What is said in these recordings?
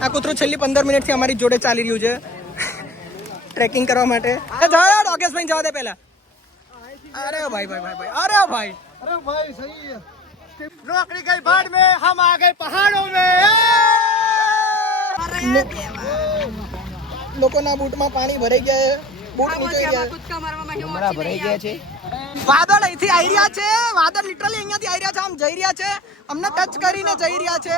આ કૂતરું છેલ્લી 15 મિનિટથી અમારી જોડે ચાલી રહ્યું છે ટ્રેકિંગ કરવા માટે. યોગેશભાઈ જવા દે પહેલા. અરે ભાઈ ભાઈ ભાઈ ભાઈ અરે ભાઈ सही है. नौकरी गई बाद में हम आ गए पहाड़ों में. લોકોના બૂટમાં પાણી ભરાઈ ગયા, બૂટ નીચે ગયા, ભરાઈ ગયા છે. વાદળ અહીંથી આવી રહ્યા છે, વાદળ લિટરલી અહીંયાથી આવી રહ્યા છે, આમ જઈ રહ્યા છે, અમને ટચ કરીને જઈ રહ્યા છે.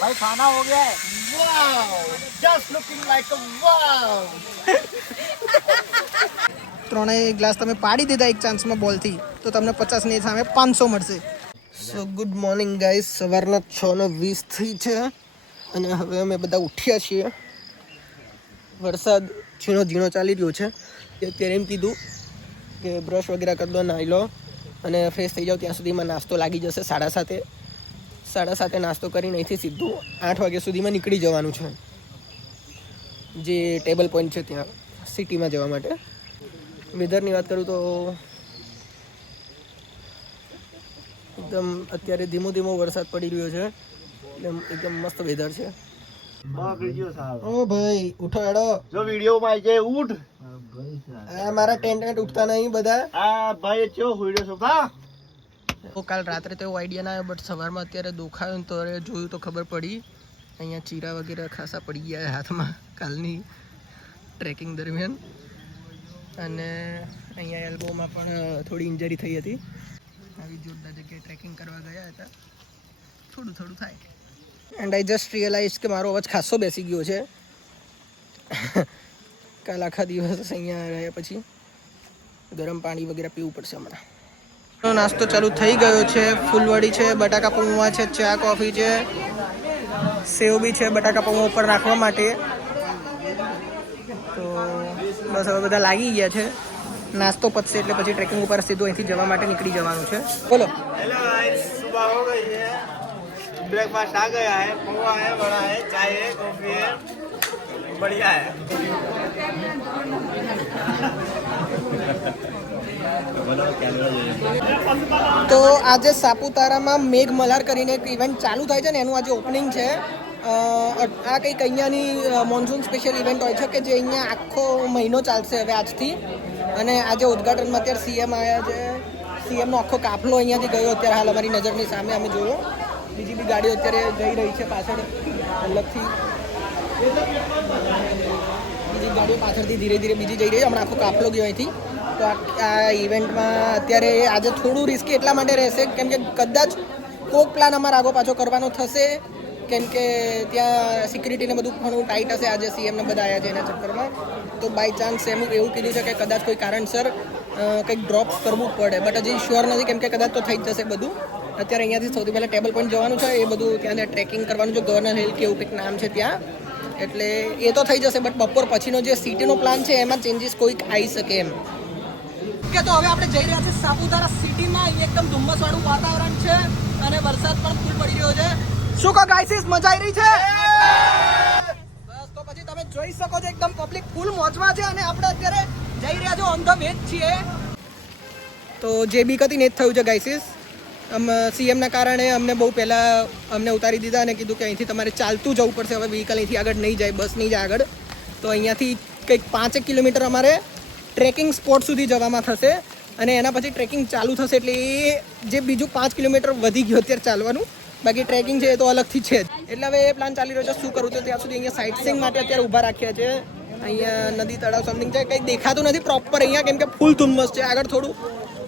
भाई खाना हो गया है. वाव, just looking like a wow. ત્રણેય ગ્લાસ તમે પાડી દીધા એક ચાન્સમાં બોલથી તો તમને 50 ની સામે 500 મળશે. સો ગુડ મોર્નિંગ ગાઈસ, સવારના 6:20 થઈ છે અને હવે અમે બધા ઉઠ્યા છીએ. વરસાદ ઝીણો ઝીણો ચાલી રહ્યો છે. અત્યારે એમ કીધું કે બ્રશ વગેરે કરી લો, નાહી લો અને ફ્રેશ થઈ જાઓ, ત્યાં સુધીમાં નાસ્તો લાગી જશે. 7:30 નાસ્તો કરીને અહીંથી સીધું 8 વાગ્યા સુધીમાં નીકળી જવાનું છે જે ટેબલ પોઈન્ટ છે ત્યાં સિટીમાં જવા માટે. વેધરની વાત કરું તો એકદમ અત્યારે ધીમો ધીમો વરસાદ પડી રહ્યો છે, એકદમ મસ્ત વેધર છે. ઓ ભાઈ ઉઠો હેડો, જો વિડિયો માં જે ઉઠ. આ મારા ટેન્ટ ઉઠતા નહીં બધા. આ ભાઈ ચો હોઈડો સોફા. તો કાલ રાત્રે તો એવો આઈડિયા ના આવ્યો, બટ સવારમાં અત્યારે દુખાયું તો જોયું તો ખબર પડી. અહીંયા ચીરા વગેરે ખાસા પડી ગયા હાથમાં કાલની ટ્રેકિંગ દરમિયાન, અને અહીંયા એલ્બોમાં પણ થોડી ઇન્જરી થઈ હતી. આવી જોરદાર જગ્યાએ ટ્રેકિંગ કરવા ગયા હતા, થોડું થોડું થાય. એન્ડ આઈ જસ્ટ રિયલાઇઝ કે મારો અવાજ ખાસો બેસી ગયો છે. કાલ આખા દિવસ અહીંયા રહ્યા પછી ગરમ પાણી વગેરે પીવું પડશે હમણાં. નાસ્તો ચાલુ થઈ ગયો છે. ફૂલવડી છે, બટાકા પૌવા છે, ચા કોફી છે, સેવ બી છે બટાકા પૌવા ઉપર નાખવા માટે. તો બસ હવે બધા લાગી ગયા છે. નાસ્તો પતશે એટલે પછી ટ્રેકિંગ ઉપર સીધું અહીંથી જવા માટે નીકળી જવાનું છે. બોલો. हेलो गाइस, सुबह हो गई है, ब्रेकफास्ट आ गया है, पोहा है, बड़ा है, चाय है, कॉफी है, बढ़िया है. તો આજે સાપુતારામાં મેઘ મલ્હાર કરીને એક ઇવેન્ટ ચાલુ થાય છે ને, એનું આજે ઓપનિંગ છે. આ કંઈક અહીંયાની મોન્સૂન સ્પેશિયલ ઇવેન્ટ હોય છે કે જે અહીંયા આખો મહિનો ચાલશે હવે આજથી. અને આજે ઉદ્ઘાટનમાં અત્યારે સીએમ આવ્યા છે. સીએમનો આખો કાફલો અહીંયાથી ગયો અત્યારે હાલ અમારી નજરની સામે અમે જોયો. બીજી બી ગાડીઓ અત્યારે જઈ રહી છે પાછળ અલગથી. બીજી ગાડીઓ પાછળથી ધીરે ધીરે બીજી જઈ રહી છે. હમણાં આખો કાફલો ગયો અહીંથી. તો આ ઇવેન્ટમાં અત્યારે આજે થોડું રિસ્કી એટલા માટે રહેશે કેમ કે કદાચ કોક પ્લાન અમારે આગો પાછો કરવાનો થશે, કેમ કે ત્યાં સિક્યુરિટીને બધું ઘણું ટાઈટ હશે. આજે સીએમને બધા આવ્યા છે એના ચક્કરમાં. તો બાય ચાન્સ એવું કીધું છે કે કદાચ કોઈ કારણસર કંઈક ડ્રોપ કરવું પડે, બટ હજી શ્યોર નથી કેમ કે કદાચ તો થઈ જ જશે બધું. અત્યારે અહીંયાથી સૌથી પહેલાં ટેબલ પોઈન્ટ જવાનું છે, એ બધું ત્યાં ટ્રેકિંગ કરવાનું છે. ગવર્નર હિલ કે એવું કંઈક નામ છે ત્યાં, એટલે એ તો થઈ જશે. બટ બપોર પછીનો જે સિટીનો પ્લાન છે એમાં ચેન્જીસ કોઈક આવી શકે એમ. કે તો હવે આપણે જઈ રહ્યા છીએ સાપુતારા સિટીમાં. અહીંયા એકદમ ધુમ્મસવાળું વાતાવરણ છે અને વરસાદ પણ ફૂલ પડી રહ્યો છે. શું કહો ગાઈસ, મજા આવી રહી છે? બસ તો પછી તમે જોઈ શકો છો એકદમ પબ્લિક ફૂલ મોજમાં છે અને આપણે અત્યારે જઈ રહ્યા છો ઓન ધ વે છીએ. તો જે બી કતી ને જ થયું છે ગાઈસીસ. સીએમના કારણે અમને બહુ પહેલાં અમને ઉતારી દીધા અને કીધું કે અહીંથી તમારે ચાલતું જવું પડશે. હવે વ્હીકલ અહીંથી આગળ નહીં જાય, બસ નહીં જાય આગળ. તો અહીંયાથી કંઈક 5 કિલોમીટર અમારે ટ્રેકિંગ સ્પોટ સુધી જવામાં થશે અને એના પછી ટ્રેકિંગ ચાલુ થશે. એટલે એ જે બીજું 5 કિલોમીટર વધી ગયું અત્યારે ચાલવાનું, બાકી ટ્રેકિંગ છે એ તો અલગથી છે જ. એટલે હવે એ પ્લાન ચાલી રહ્યો છે શું કરું તો ત્યાં સુધી અહીંયા સાઇટ સીઈંગ માટે અત્યારે ઊભા રાખ્યા છે. અહીંયા નદી તળાવ સમથિંગ છે, કંઈ દેખાતું નથી પ્રોપર અહીંયા કેમ કે ફૂલ ધુમ્મસ છે. આગળ થોડું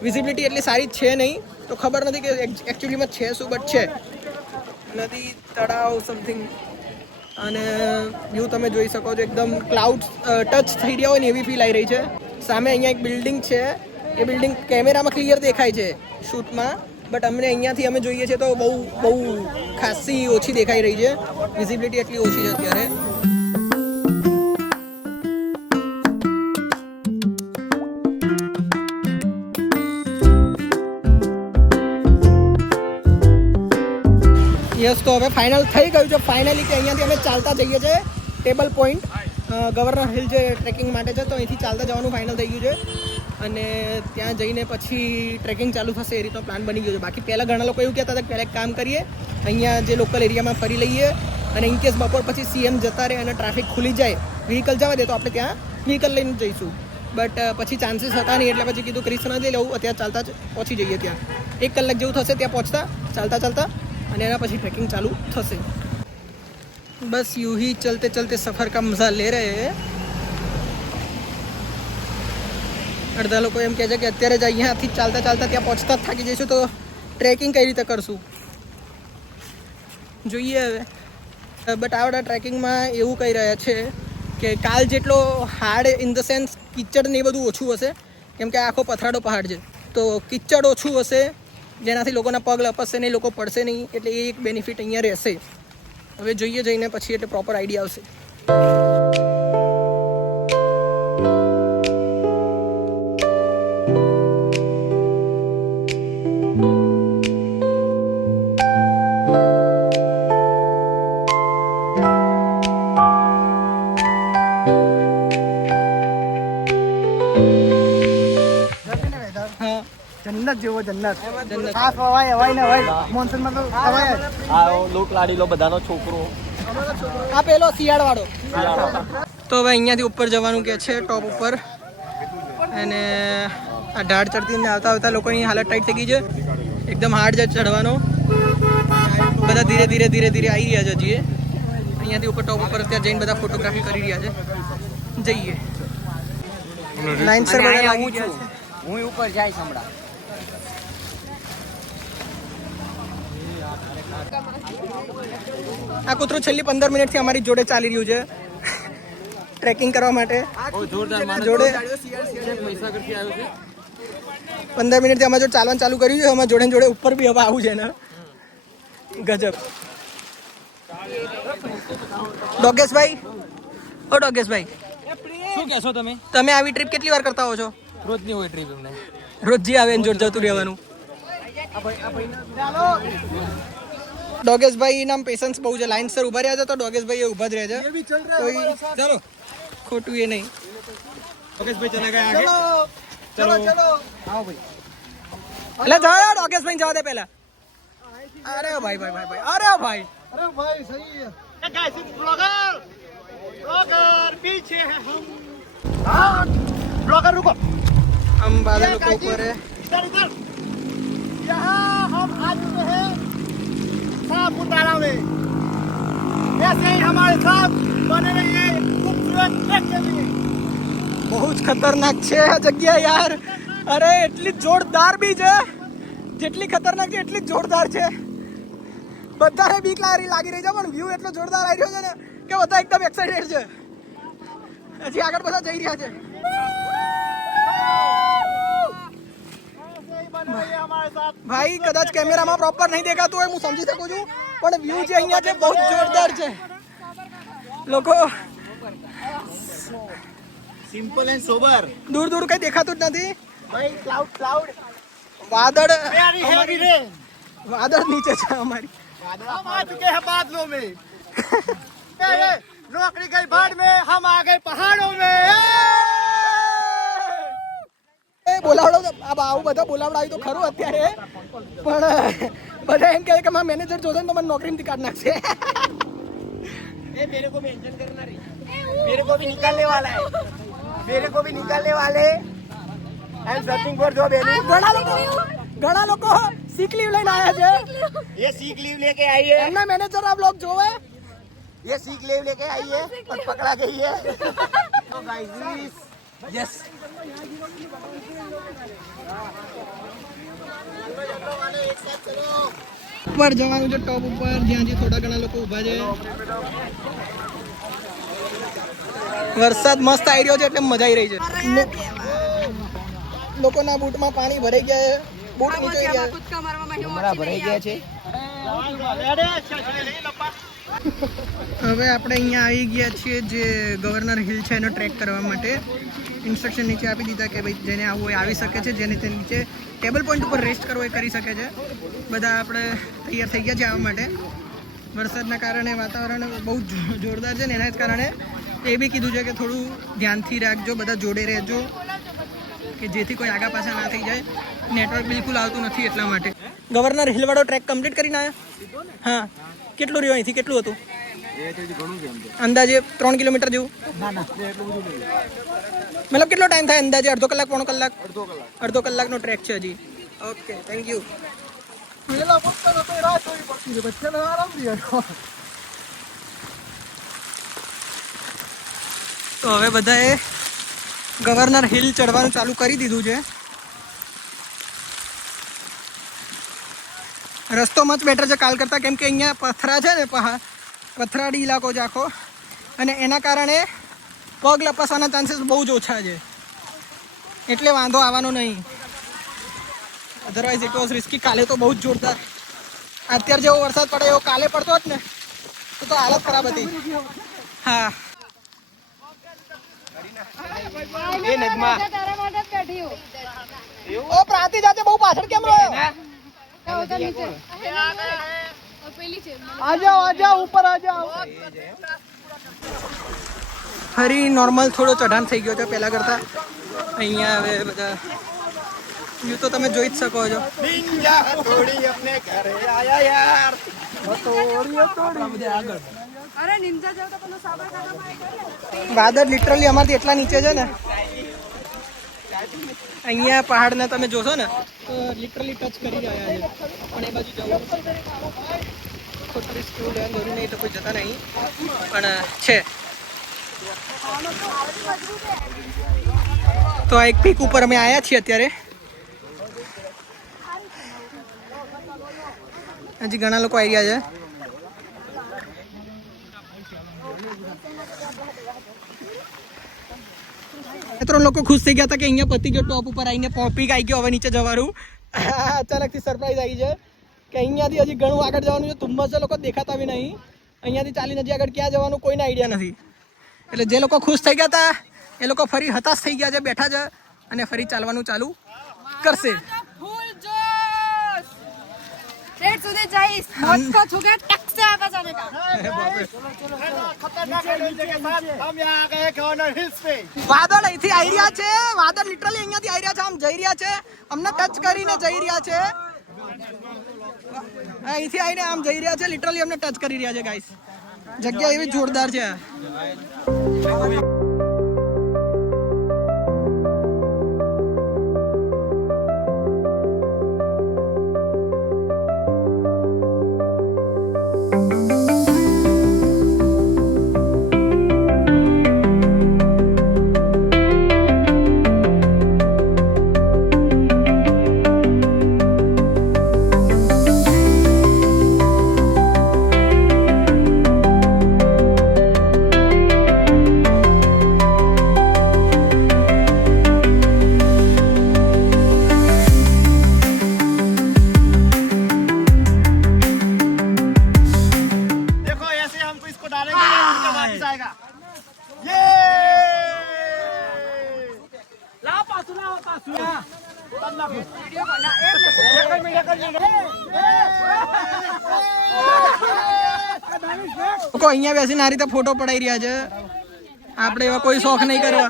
વિઝિબિલિટી એટલી સારી છે નહીં, તો ખબર નથી કે એકચ્યુઅલીમાં છે શું, બટ છે નદી તળાવ સમથિંગ. અને વ્યૂ તમે જોઈ શકો છો, એકદમ ક્લાઉડ ટચ થઈ રહ્યા હોય ને એવી ફીલ આવી રહી છે. સામે અહીંયા એક બિલ્ડિંગ છે, એ બિલ્ડિંગ કેમેરામાં ક્લિયર દેખાય છે શૂટમાં, બટ અમને અહીંયાથી અમે જોઈએ છીએ તો બહુ ખાસી ઓછી દેખાઈ રહી છે. વિઝિબિલિટી એટલી ઓછી છે અત્યારે. યસ, તો હવે ફાઇનલ થઈ ગયું છે ફાઇનલી કે અહીંયાથી અમે ચાલતા જઈએ છીએ ટેબલ પોઈન્ટ. ગવર્નર હિલ જે ટ્રેકિંગ માટે છે તો અહીંથી ચાલતા જવાનું ફાઇનલ થઈ ગયું છે. અને ત્યાં જઈને પછી ટ્રેકિંગ ચાલુ થશે એ રીતનો પ્લાન બની ગયો છે. બાકી પહેલાં ઘણા લોકો એવું કહેતા હતા કે પહેલાં એક કામ કરીએ, અહીંયા જે લોકલ એરિયામાં ફરી લઈએ અને ઇનકેસ બપોર પછી CM જતા રહે અને ટ્રાફિક ખુલી જાય, વ્હીકલ જવા દે તો આપણે ત્યાં વ્હીકલ લઈને જઈશું. બટ પછી ચાન્સીસ હતા નહીં એટલે પછી કીધું ક્રિસ નથી લેવું, અત્યારે ચાલતા જ પહોંચી જઈએ. ત્યાં 1 કલાક જેવું થશે ત્યાં પહોંચતા ચાલતા અને એના પછી ટ્રેકિંગ ચાલુ થશે. બસ यूं ही चलते चलते सफ़र का मज़ा ले रहे हैं. અડધા લોકો એમ કહે છે કે અત્યારે જ અહીંયાથી ચાલતા ત્યાં પહોંચતા જ થાકી જઈશું તો ટ્રેકિંગ કઈ રીતે કરશું, જોઈએ હવે. બટ આવડા ટ્રેકિંગમાં એવું કહી રહ્યા છે કે કાલ જેટલો હાર્ડ ઇન ધ સેન્સ કિચડ ને એ બધું ઓછું હશે, કેમ કે આખો પથરાડો પહાડ છે તો કિચડ ઓછું હશે જેનાથી લોકોના પગ લપસશે નહીં, લોકો પડશે નહીં, એટલે એ એક બેનિફિટ અહીંયા રહેશે. હવે જોઈએ જઈને પછી એટલે પ્રોપર આઈડિયા આવશે. જન્નત જેવો જન્નત. જન્નત. ખાસ હવાય ને હવાય મોનસૂનમાં તો હવાય જ. આ લોક લાડીલો બધાનો છોકરો. આ પેલો શિયાળવાળો. તો હવે અહીંયાથી ઉપર જવાનું કે છે ટોપ ઉપર, અને આ ઢાળ ચડતીને આવતા લોકોની હાલત ટાઈટ થઈ ગઈ છે, એકદમ હાર્ડ છે ચડવાનો. બધા ધીરે ધીરે આવી રહ્યા છે. હજી અહીંયાથી ઉપર ટોપ ઉપર ત્યાં જઈને બધા ફોટોગ્રાફી કરી રહ્યા છે. જઈએ લાઈનસર બધા લાગી ગયા છે. હું ઉપર જાય હમણાં. આ કૂતરું છેલ્લી 15 મિનિટથી અમારી જોડે ચાલી રહ્યું છે ટ્રેકિંગ કરવા માટે. જોડે 15 મિનિટથી અમારે જોડે ચાલવાનું ચાલુ કર્યું છે. અમારે જોડે ઉપર બી હવે આવું છે ને. ગજબ. ડોગેશભાઈ, ઓ ડોગેશભાઈ, શું કહેશો તમે? તમે આવી ટ્રીપ કેટલી વાર કરતા હો છો? રોજની હોય ટ્રીપ એમને. રોજજી આવે એને જોડે જતું રહેવાનું. ડોગેશભાઈ નામ પેશન્સ બહુ છે, લાઈન સર ઉભા રહ્યા છે તો ડોગેશભાઈ ઊભા જ રહે છે. કોઈ ચાલો ખોટું એ નહીં. ડોગેશભાઈ ચલે ગયા આગે. ચલો આવો ભાઈ. એટલે જાઓ ડોગેશભાઈ જવા દે પહેલા. અરે ભાઈ અરે ભાઈ. અરે ભાઈ સહી है गाइस ब्लॉगर पीछे है हम. हाँ ब्लॉगर रुको. हम बादलों के ऊपर है. इधर यहाँ हम आ चुके हैं सापुतारा में. ऐसे ही हमारे साथ बने रहिए खूबसूरत ट्रैक के लिए. બહુ જ ખતરનાક છે આ જગ્યા યાર. અરે એટલી જોરદાર બી છે, જેટલી ખતરનાક છે એટલી જોરદાર છે. બધાને બીક લાગી રહી છે પણ વ્યૂ એટલો જોરદાર આવી રહ્યો છે ને કે બધા એકદમ એક્સાઇટેડ છે. હજી આગળ બધા જઈ રહ્યા છે. ભાઈ કદાચ કેમેરામાં પ્રોપર નહીં દેખાતું હોય હું સમજી શકું છું, પણ વ્યૂ જે અહીંયા છે બહુ જોરદાર છે. લોકો सिंपल एंड सोबर. દૂર કઈ દેખાતું જ નથી. भाई क्लाउड વાદળ वेरी हैवी रेन. વાદળ નીચે છે અમારી. हम आ चुके हैं बादलों में. नौकरी गई भाड़ में, हम आ गए पहाड़ों में. એ બોલાવડો આવું બધા બોલાવડાવી તો ખરું અત્યારે, પણ બધા એમ કહે કે મારા મેનેજર જોશે ને તો મને નોકરીમાંથી કાઢી નાખશે. मेरे को मेंशन करना रही. मेरे को भी निकालने वाला है. मेरे को भी निकालने वाले. I am searching for job. ઘણા લોકો સીક લીવ લઈને આવ્યા છે. ये सीख लीव लेके आई है. એમના મેનેજર આ બ્લોગ જોવે. ये सीख लीव लेके आई है और पकड़ा गई है. तो गाइस યસ. ઉપર જવાનું છે ટોપ ઉપર, જ્યાંથી થોડા ઘણા લોકો ઊભા છે. વરસાદ મસ્ત આવી રહ્યો છે એટલે મજા આવી રહી છે. લોકોના બૂટમાં પાણી ભરાઈ ગયા છે, બૂટ નીચે ગયા. ભરાઈ ગયા છે. હવે આપણે અહીંયા આવી ગયા છીએ જે ગવર્નર હિલ છે એનો ટ્રેક કરવા માટે. ઇન્સ્ટ્રક્શન નીચે આપી દીધા કે ભાઈ જેને આવવું હોય આવી શકે છે, જેને તે નીચે ટેબલ પોઈન્ટ ઉપર રેસ્ટ કરવો એ કરી શકે છે. બધા આપણે તૈયાર થઈ ગયા છે આવવા માટે. વરસાદના કારણે વાતાવરણ બહુ જોરદાર છે ને એના જ કારણે એ બી કીધું છે કે થોડું ધ્યાનથી રાખજો, બધા જોડે રહેજો, કે જેથી કોઈ આગા પાછા ના થઈ જાય. નેટવર્ક બિલકુલ આવતું નથી એટલા માટે. ગવર્નર હિલવાળો ટ્રેક કમ્પ્લીટ કરીને આવ્યા? હા. કેટલું રહ્યું અહીંથી? કેટલું હતું અંદાજે? 3 કિલોમીટર જેવું? મતલબ કેટલો ટાઈમ થાય અંદાજે? અડધો કલાક, પોણો કલાક? અડધો કલાકનો ટ્રેક છે હજી. Okay, thank you. તો હવે બધાએ ગવર્નર હિલ ચડવાનું ચાલુ કરી દીધું છે. રસ્તો મચ બેટર છે કાલ કરતાં, કેમ કે અહીંયા પથરા છે ને, પથરાડી ઇલાકો છે આખો, અને એના કારણે પગ લપસવાના ચાન્સીસ બહુ જ ઓછા છે, એટલે વાંધો આવવાનો નહીં. Otherwise it was risky. કાલે તો બહુ જ જોરદાર, અત્યારે જેવો વરસાદ પડે એવો કાલે પડતો હોત ને તો હાલત ખરાબ હતી. હા એ નગમા ઓ પ્રાંતિ જાતે બહુ પાછળ કેમ રહ્યો? ફરી નોર્મલ થોડો ચઢાણ થઈ ગયો છે પહેલા કરતા. અહીંયા હવે બધા વ્યૂ તો તમે જોઈ જ શકો છો. વાદળ લિટરલી અમારથી એટલા નીચે છે ને, અહીંયા પહાડને તમે જોશો ને તો લિટરલી ટચ કરી રહ્યા છે. પણ એ બાજુ જવું ખોટું રિસ્ક લેવાનું જરૂર નહીં, તો કોઈ જતા નહીં, પણ છે. તો આ એક પીક ઉપર અમે આવ્યા છીએ અત્યારે. હજી ઘણા લોકો આવી રહ્યા છે. ત્રણ લોકો ખુશ થઈ ગયા હતા કે અહીંયા પતી ગયો, ટોપ ઉપર આવીને પીક આવી ગયો, હવે નીચે જવાનું. અચાનકથી સરપ્રાઈઝ આવી છે કે અહીંયાથી હજી ઘણું આગળ જવાનું છે. ધુમ્મસ લોકો દેખાતા બી નહીં. અહીંયાથી ચાલીને હજી આગળ ક્યાં જવાનું કોઈને આઈડિયા નથી. એટલે જે લોકો ખુશ થઈ ગયા હતા એ લોકો ફરી હતાશ થઈ ગયા છે, બેઠા છે, અને ફરી ચાલવાનું ચાલુ કરશે. વાદળ અહીંથી આવી રહ્યા છે, વાદળ લિટરલી અહીંયાથી આવી રહ્યા છે, આમ જઈ રહ્યા છે, અમને ટચ કરીને જઈ રહ્યા છે. અહીંથી આવીને આમ જઈ રહ્યા છે, લિટરલી અમને ટચ કરી રહ્યા છે ગાઈસ. જગ્યા એવી જોરદાર છે. અહીંયા બેસીને આ રીતે ફોટો પડાઈ રહ્યા છે. આપણે એવા કોઈ શોખ નહીં કરવા.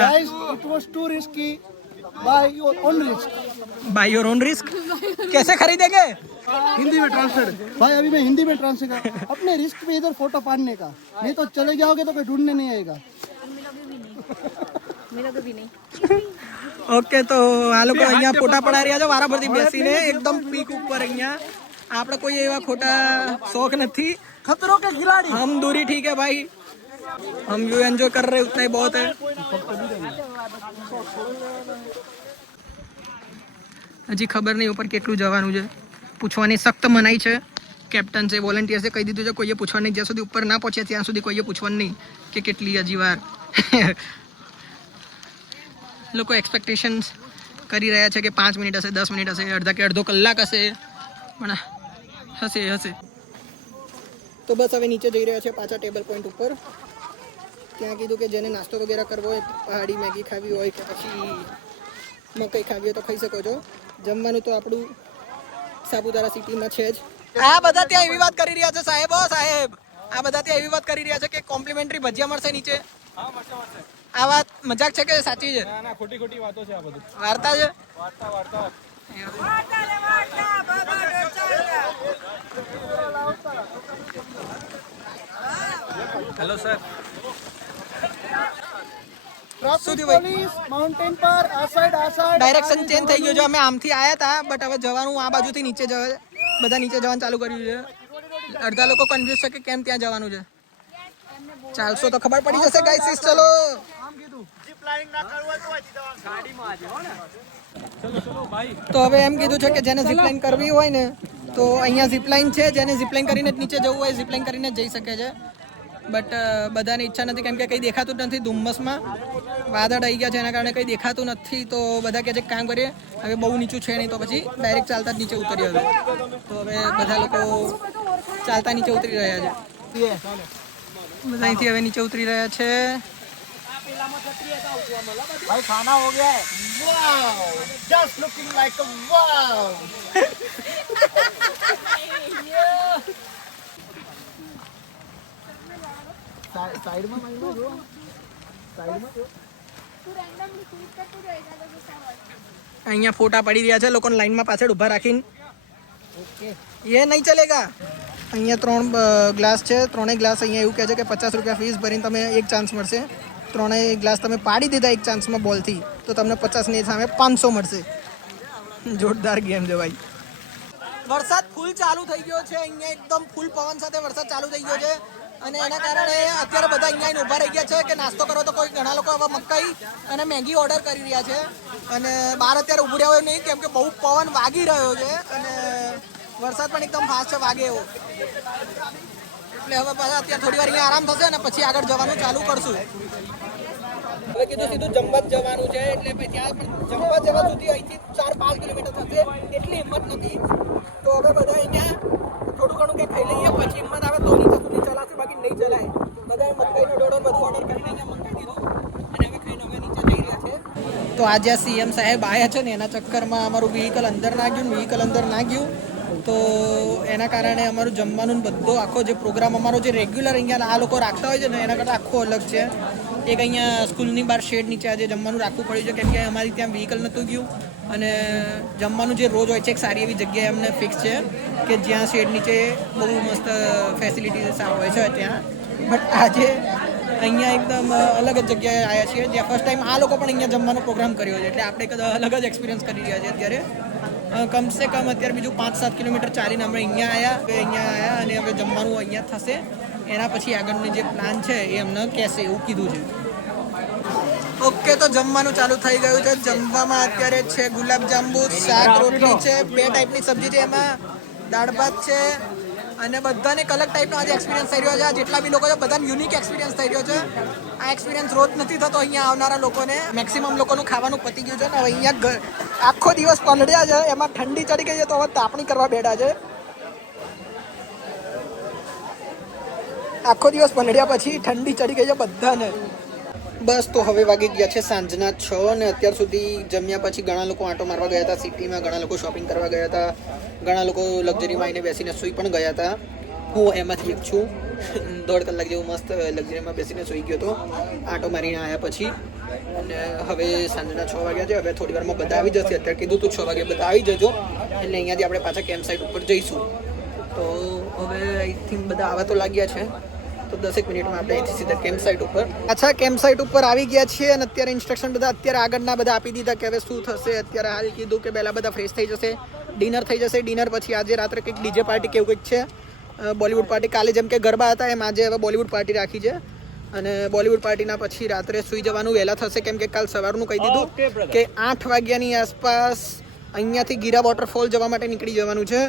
Guys, it was too risky. By your own risk. By your own risk? कैसे खरीदेंगे? हिंदी में ट्रांसलेट. भाई अभी मैं हिंदी में ट्रांसलेट कर. अपने रिस्क पे इधर फोटो पाड़ने का, नहीं तो चले जाओगे तो कोई ढूंढने नहीं आएगा. ઓકે, તો આ લોકો અહીંયા ફોટા પડાવી રહ્યા છે વારાફરતી બેસીને એકદમ પીક ઉપર. અહીંયા આપણે કોઈ એવા ખોટા શોખ નથી. खतरों के खिलाड़ी. हम दूरी ठीक है भाई, हम यू एंजॉय कर रहे उतना ही बहुत है. હજી ખબર નહીં ઉપર કેટલું જવાનું છે. પૂછવાની સખ્ત મનાઈ છે. કેપ્ટન છે, વોલેન્ટિયર્સે કહી દીધું છે કોઈએ પૂછવાનું નહીં. જ્યાં સુધી ઉપર ના પહોંચ્યા ત્યાં સુધી કોઈએ પૂછવાનું નહીં કે કેટલી હજી વાર. લોકો એક્સપેક્ટેશન્સ કરી રહ્યા છે કે 5 મિનિટ હશે, 10 મિનિટ હશે, અડધો કલાક હશે, પણ હશે. તો બસ હવે નીચે જઈ રહ્યા છે પાછા ટેબલ પોઈન્ટ ઉપર. ત્યાં કીધું કે જેને નાસ્તો વગેરે કરવો હોય, પહાડી મેગી ખાવી હોય કે પછી મકઈ ખાવી હોય તો ખાઈ શકો છો. જમવાનું તો આપણું સાપુતારા સિટીમાં છે જ. આ બધા ત્યાં એવી વાત કરી રહ્યા છે સાહેબ, આ બધા ત્યાં એવી વાત કરી રહ્યા છે કે કોમ્પ્લિમેન્ટરી ભજીયા મળશે નીચે. આ વાત મજાક છે કે સાચી છે? ના ના ખોટી ખોટી વાતો છે આ બધું. વાર્તા છે. વાર્તા વાર્તા. Hello sir. Traffic police mountain પર આ સાઈડ ડાયરેક્શન ચેન્જ થઈ ગયો છે. અમે આમથી આયા હતા બટ હવે જવાનું આ બાજુથી નીચે જવા, બધા નીચે જવાનું ચાલુ કર્યું છે. અડધા લોકો કન્ફ્યુઝ છે કે કેમ ત્યાં જવાનું છે. ચાલશો તો ખબર પડી જશે ગાઈસ. ચલો જીપ લાઈન ના કરવું હોય તો ગાડીમાં આજે હો ને. ચલો ચલો ભાઈ. તો હવે એમ કીધું છે કે જેને ઝીપલાઇન કરવી હોય ને તો અહીંયા ઝીપલાઇન છે. જેને ઝીપલાઇન કરીને જ નીચે જવું હોય ઝીપલાઇન કરીને જ જઈ શકે છે. બટ બધાની ઈચ્છા નથી કેમ કે કંઈ દેખાતું જ નથી. ધુમ્મસમાં વાદળ આવી ગયા છે એના કારણે કંઈ દેખાતું નથી. તો બધા કહે છે કે કામ કરીએ, હવે બહુ નીચું છે નહીં તો પછી ડાયરેક્ટ ચાલતા જ નીચે ઉતરી હવે. તો હવે બધા લોકો ચાલતા નીચે ઉતરી રહ્યા છે. બધા અહીંથી હવે નીચે ઉતરી રહ્યા છે. भाई खाना हो गया है. वाव, just looking like a wow. Side में माइनो जो साइड में जो અહીંયા ફોટા પડી રહ્યા છે લોકોને લાઈનમાં પાછળ ઊભા રાખીને. ओके એ નહીં ચલેગા. અહીંયા 3 ગ્લાસ છે. 3 ગ્લાસ અહીંયા એવું કહે છે કે 50 રૂપિયા ફીસ ભરીને તમે એક ચાન્સ મળશે. 3 ગ્લાસ તમે પાડી દીધા એક ચાન્સમાં બોલથી તો તમને 50 ની સામે 500 મળશે. જોરદાર ગેમ છે ભાઈ. વરસાદ ફૂલ ચાલુ થઈ ગયો છે. અહીંયા એકદમ ફૂલ પવન સાથે વરસાદ ચાલુ થઈ ગયો છે અને એના કારણે અત્યારે બધા અહીંયા ઊભા રહી ગયા છે કે નાસ્તો કરો. તો કોઈ ઘણા લોકો હવે મકાઈ અને મેગી ઓર્ડર કરી રહ્યા છે અને બહાર અત્યારે ઊભું રહ્યા હોય નહીં કેમ કે બહુ પવન વાગી રહ્યો છે અને વરસાદ પણ એકદમ ફાસ્ટ છે વાગે એવો. એટલે હવે પાછા અત્યારે થોડી વાર અહીંયા આરામ થશે અને પછી આગળ જવાનું ચાલુ કરશું. હવે કીધું સીધું જંબા જ જવાનું છે એટલે પછી ત્યાં જંબા જવા સુધી અહીંથી 4-5 કિલોમીટર થશે. એટલી હિંમત નથી તો હવે બધા અહીંયા થોડું ઘણું કંઈ ખાઈ લઈએ પછી હિંમત આવે તો નીચે સુધી ચલાશે બાકી નહીં ચલાય. બધાએ મકાઈનો ડોડો બધું ઓર્ડર કરીને અહીંયા મંગાવી દીધું અને હવે ખાઈને હવે નીચે જઈ રહ્યા છે. તો આજે આ સીએમ સાહેબ આવ્યા છે ને એના ચક્કરમાં અમારું વ્હીકલ અંદર ના ગયું તો એના કારણે અમારું જમવાનું બધો આખો જે પ્રોગ્રામ અમારો જે રેગ્યુલર અહીંયા આ લોકો રાખતા હોય છે ને એના કરતાં આખો અલગ છે. એક અહીંયા સ્કૂલની બહાર શેડ નીચે આજે જમવાનું રાખવું પડ્યું છે કેમ કે અમારી ત્યાં વ્હીકલ નહોતું ગયું અને જમવાનું જે રોજ હોય છે એક સારી એવી જગ્યાએ અમને ફિક્સ છે કે જ્યાં શેડ નીચે બહુ મસ્ત ફેસિલિટીઝ હોય છે ત્યાં. બટ આજે અહીંયા એકદમ અલગ જ જગ્યાએ આવ્યા છીએ જ્યાં ફર્સ્ટ ટાઈમ આ લોકો પણ અહીંયા જમવાનો પ્રોગ્રામ કર્યો છે એટલે આપણે એક અલગ જ એક્સપિરિયન્સ કરી રહ્યા છીએ અત્યારે. કમસે કમ અત્યારે બીજું 5-7 કિલોમીટર ચાલીને અમે અહીંયા આવ્યા અને હવે જમવાનું અહીંયા થશે. એના પછી આગળનું જે પ્લાન છે એ અમને કહેશે એવું કીધું છે. ઓકે તો જમવાનું ચાલુ થઈ ગયું છે. જમવામાં અત્યારે છે ગુલાબજાંબુ, શાક, રોટલી છે, 2 ટાઈપની સબ્જી છે, એમાં દાળ ભાત છે અને બધાને એક અલગ ટાઈપનો આજે એક્સપિરિયન્સ થઈ રહ્યો છે. આ જેટલા બી લોકો છે બધાને યુનિક એક્સપિરિયન્સ થઈ રહ્યો છે. આ એક્સપિરિયન્સ રોજ નથી થતો અહીંયા આવનારા લોકોને. મેક્સિમમ લોકોનું ખાવાનું પતી ગયું છે ને હવે અહીંયા આખો દિવસ પલળ્યા છે એમાં ઠંડી ચડી ગઈ છે તો હવે તાપણી કરવા બેઠા છે. આખો દિવસ પલળ્યા પછી ઠંડી ચડી ગઈ છે બધાને. બસ તો હવે વાગી ગયા છે સાંજના 6 અને અત્યાર સુધી જમ્યા પછી ઘણા લોકો આંટો મારવા ગયા હતા સિટીમાં, ઘણા લોકો શોપિંગ કરવા ગયા હતા, ઘણા લોકો લક્ઝરીમાં આવીને બેસીને સૂઈ પણ ગયા હતા. હું એમાંથી એક છું. 1.5 કલાક જેવું મસ્ત લક્ઝરીમાં બેસીને સૂઈ ગયો હતો આંટો મારીને આવ્યા પછી. અને હવે સાંજના 6 વાગ્યા છે. હવે થોડી વારમાં બધા આવી જશે. અત્યારે કીધું તું 6 વાગે બધા આવી જજો એટલે અહીંયાથી આપણે પાછા કેમ્પ સાઇટ ઉપર જઈશું. તો હવે આઈ થિંક બધા આવવા તો લાગ્યા છે તો 10 મિનિટમાં આપણે અહીંથી સીધા કેમ્પ સાઇટ ઉપર. અચ્છા કેમ્પ સાઇટ ઉપર આવી ગયા છીએ અને અત્યારે ઇન્સ્ટ્રક્શન બધા અત્યારે આગળના બધા આપી દીધા કે હવે શું થશે. અત્યારે હાલ કીધું કે પહેલાં બધા ફ્રેશ થઈ જશે, ડિનર થઈ જશે. ડિનર પછી આજે રાત્રે કંઈક ડીજે પાર્ટી કેવું કંઈક છે, બોલિવૂડ પાર્ટી. કાલે જેમ કે ગરબા હતા એમ આજે હવે બોલિવૂડ પાર્ટી રાખી છે અને બોલિવૂડ પાર્ટીના પછી રાત્રે સૂઈ જવાનું વહેલા થશે કેમ કે કાલ સવારનું કહી દીધું કે 8 વાગ્યાની આસપાસ અહીંયાથી ગીરા વોટરફોલ જવા માટે નીકળી જવાનું છે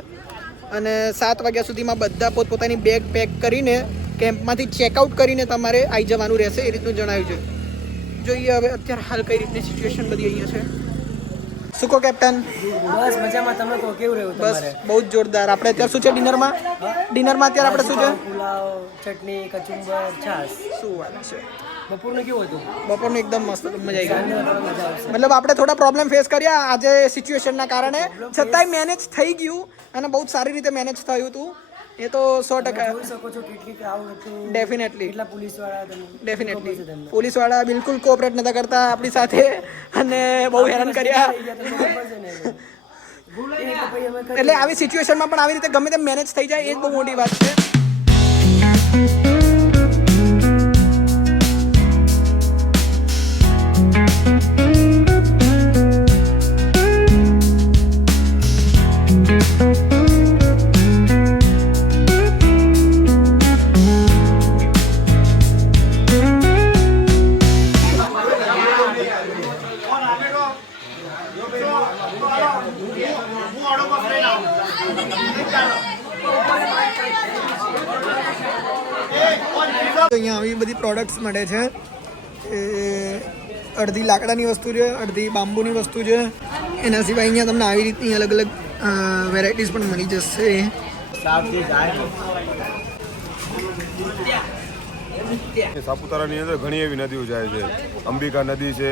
અને 7 વાગ્યા સુધીમાં બધા પોતપોતાની બેગ પેક કરીને કેમ્પમાંથી ચેકઆઉટ કરીને તમારે આવી જવાનું રહેશે એ રીતનું જણાવ્યું છે. જોઈએ હવે અત્યારે હાલ કઈ રીતની સિચ્યુએશન બધી અહીંયા છે. શું કહો કેપ્ટન? બસ મજામાં. તમે કહો કેવું રહ્યું બસ બહુ જ જોરદાર. આપણે અત્યારે શું છે ડિનરમાં અત્યારે આપણે શું છે? પુલાવ, ચટણી, કચુંબર, છાશ. શું વાત છે? બપોરનું કેવું હતું? બપોરનું એકદમ મસ્ત મજા આવી ગઈ. મતલબ આપણે થોડા પ્રોબ્લેમ ફેસ કર્યા આજે સિચ્યુએશનના કારણે છતાંય મેનેજ થઈ ગયું અને બહુ જ સારી રીતે મેનેજ થયું હતું. એ તો 100% જોઈ શકો છો કેટલી ક્રાઉડ હતું, ડેફિનેટલી કેટલા પોલીસ વાળા તમે ડેફિનેટલી પોલીસવાળા બિલકુલ કોઓપરેટ નતા કરતા આપણી સાથે અને બહુ હેરાન કર્યા. એટલે આવી સિચ્યુએશનમાં પણ આવી રીતે ગમે તેમ મેનેજ થઈ જાય એ જ બહુ મોટી વાત છે. અહીંયા આવી બધી પ્રોડક્ટ્સ મળે છે. એ અડધી લાકડાની વસ્તુ છે, અડધી બાંબુની વસ્તુ છે. એના સિવાય અહીંયા તમને આવી રીતની અલગ અલગ વેરાયટીઝ પણ મળી જશે. સાપુતારાની અંદર ઘણી એવી નદીઓ જાય છે. અંબિકા નદી છે,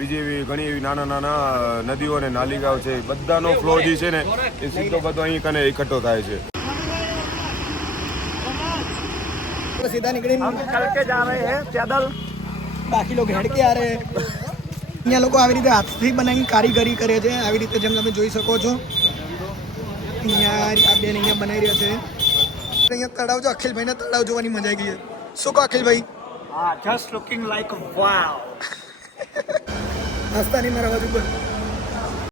બીજી એવી ઘણી એવી નાના નાના નદીઓ અને નાલિકાઓ છે. બધાનો ફ્લો જે છે ને એ સીધો બધો અહીં કને એકઠો થાય છે. सीधा निकले चल के जा रहे हैं पैदल. બાકી લોકો હેડ કે આ રહે. અહીંયા લોકો આવી રીતે હાથથી બનાવીને કારીગરી કરે છે. આવી રીતે જેમ તમે જોઈ શકો છો અહીંયા આ બેન અહીંયા બનાવી રહ્યા છે. અહીંયા તળાવ જો અખિલભાઈને તળાવ જોવાની મજા આવી ગઈ છે. શું કહો Akhilbhai? just looking like wow. હસતા નહીં મારા બાજુ પર.